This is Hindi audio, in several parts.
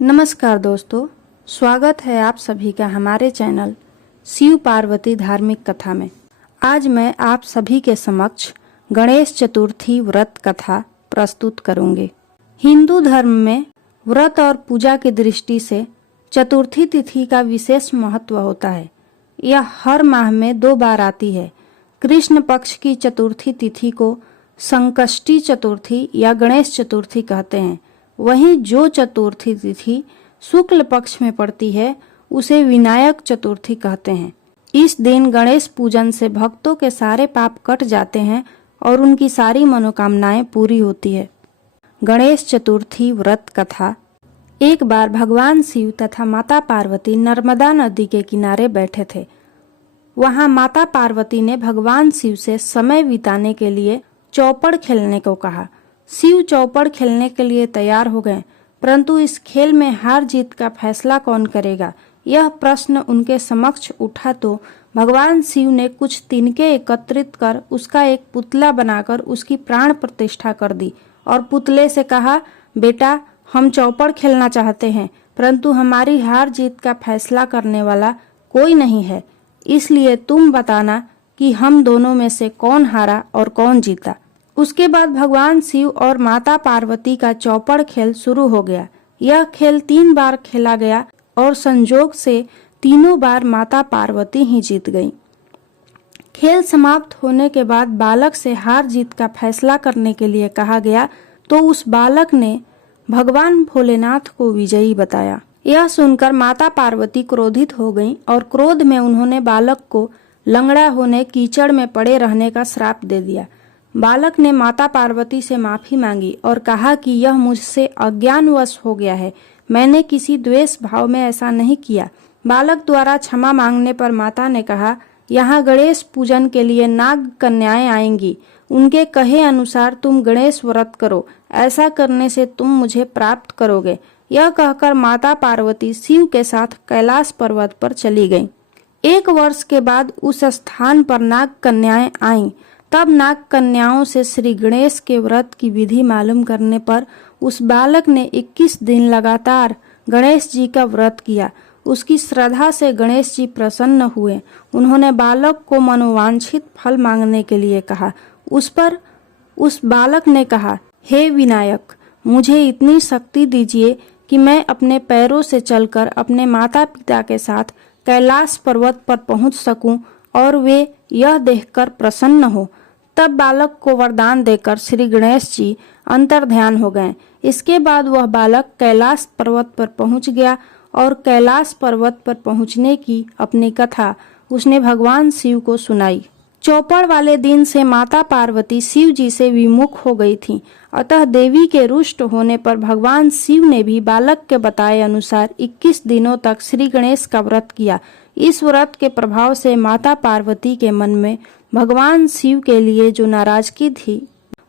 नमस्कार दोस्तों, स्वागत है आप सभी का हमारे चैनल शिव पार्वती धार्मिक कथा में। आज मैं आप सभी के समक्ष गणेश चतुर्थी व्रत कथा प्रस्तुत करूंगी। हिंदू धर्म में व्रत और पूजा की दृष्टि से चतुर्थी तिथि का विशेष महत्व होता है। यह हर माह में 2 बार आती है। कृष्ण पक्ष की चतुर्थी तिथि को संकष्टी चतुर्थी या गणेश चतुर्थी कहते हैं। वहीं जो चतुर्थी तिथि शुक्ल पक्ष में पड़ती है उसे विनायक चतुर्थी कहते हैं। इस दिन गणेश पूजन से भक्तों के सारे पाप कट जाते हैं और उनकी सारी मनोकामनाएं पूरी होती है। गणेश चतुर्थी व्रत कथा। एक बार भगवान शिव तथा माता पार्वती नर्मदा नदी के किनारे बैठे थे। वहां माता पार्वती ने भगवान शिव से समय बिताने के लिए चौपड़ खेलने को कहा। शिव चौपड़ खेलने के लिए तैयार हो गए, परंतु इस खेल में हार जीत का फैसला कौन करेगा, यह प्रश्न उनके समक्ष उठा तो भगवान शिव ने कुछ तिनके एकत्रित कर उसका एक पुतला बनाकर उसकी प्राण प्रतिष्ठा कर दी और पुतले से कहा, बेटा, हम चौपड़ खेलना चाहते हैं, परंतु हमारी हार जीत का फैसला करने वाला कोई नहीं है, इसलिए तुम बताना कि हम दोनों में से कौन हारा और कौन जीता। उसके बाद भगवान शिव और माता पार्वती का चौपड़ खेल शुरू हो गया। यह खेल 3 बार खेला गया और संजोग से तीनों बार माता पार्वती ही जीत गईं। खेल समाप्त होने के बाद बालक से हार जीत का फैसला करने के लिए कहा गया तो उस बालक ने भगवान भोलेनाथ को विजयी बताया। यह सुनकर माता पार्वती क्रोधित हो गईं और क्रोध में उन्होंने बालक को लंगड़ा होने, कीचड़ में पड़े रहने का श्राप दे दिया। बालक ने माता पार्वती से माफी मांगी और कहा कि यह मुझसे अज्ञानवश हो गया है, मैंने किसी द्वेष भाव में ऐसा नहीं किया। बालक द्वारा क्षमा मांगने पर माता ने कहा, यहाँ गणेश पूजन के लिए नाग कन्याएं आएंगी, उनके कहे अनुसार तुम गणेश व्रत करो, ऐसा करने से तुम मुझे प्राप्त करोगे। यह कहकर माता पार्वती शिव के साथ कैलाश पर्वत पर चली गईं। 1 वर्ष के बाद उस स्थान पर नाग कन्याएं आईं। तब नाग कन्याओं से श्री गणेश के व्रत की विधि मालूम करने पर उस बालक ने 21 दिन लगातार गणेश जी का व्रत किया। उसकी श्रद्धा से गणेश जी प्रसन्न हुए। उन्होंने बालक को मनोवांछित फल मांगने के लिए कहा। उस पर उस बालक ने कहा, हे विनायक, मुझे इतनी शक्ति दीजिए कि मैं अपने पैरों से चलकर अपने माता पिता के साथ कैलाश पर्वत पर पहुंच सकूं और वे यह देखकर प्रसन्न हो। तब बालक को वरदान देकर श्री गणेश जी अंतर्ध्यान हो गए। इसके बाद वह बालक कैलाश पर्वत पर पहुंच गया और कैलाश पर्वत पर पहुंचने की अपनी कथा उसने भगवान शिव को सुनाई। चौपड़ वाले दिन से माता पार्वती शिव जी से विमुख हो गई थी। अतः देवी के रुष्ट होने पर भगवान शिव ने भी बालक के बताए अनुसार 21 दिनों तक श्री गणेश का व्रत किया। इस व्रत के प्रभाव से माता पार्वती के मन में भगवान शिव के लिए जो नाराजगी थी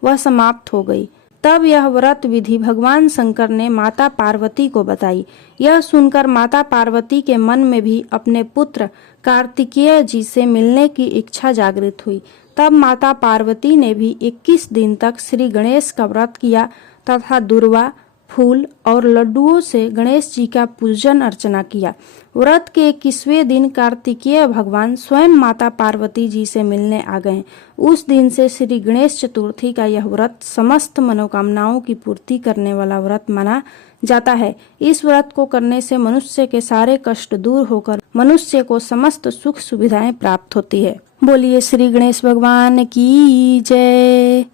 वह समाप्त हो गई। तब यह व्रत विधि भगवान शंकर ने माता पार्वती को बताई। यह सुनकर माता पार्वती के मन में भी अपने पुत्र कार्तिकेय जी से मिलने की इच्छा जागृत हुई। तब माता पार्वती ने भी 21 दिन तक श्री गणेश का व्रत किया तथा दुर्वा, फूल और लड्डुओं से गणेश जी का पूजन अर्चना किया। व्रत के 21वें दिन कार्तिकेय भगवान स्वयं माता पार्वती जी से मिलने आ गए। उस दिन से श्री गणेश चतुर्थी का यह व्रत समस्त मनोकामनाओं की पूर्ति करने वाला व्रत माना जाता है। इस व्रत को करने से मनुष्य के सारे कष्ट दूर होकर मनुष्य को समस्त सुख सुविधाएं प्राप्त होती है। बोलिए श्री गणेश भगवान की जय।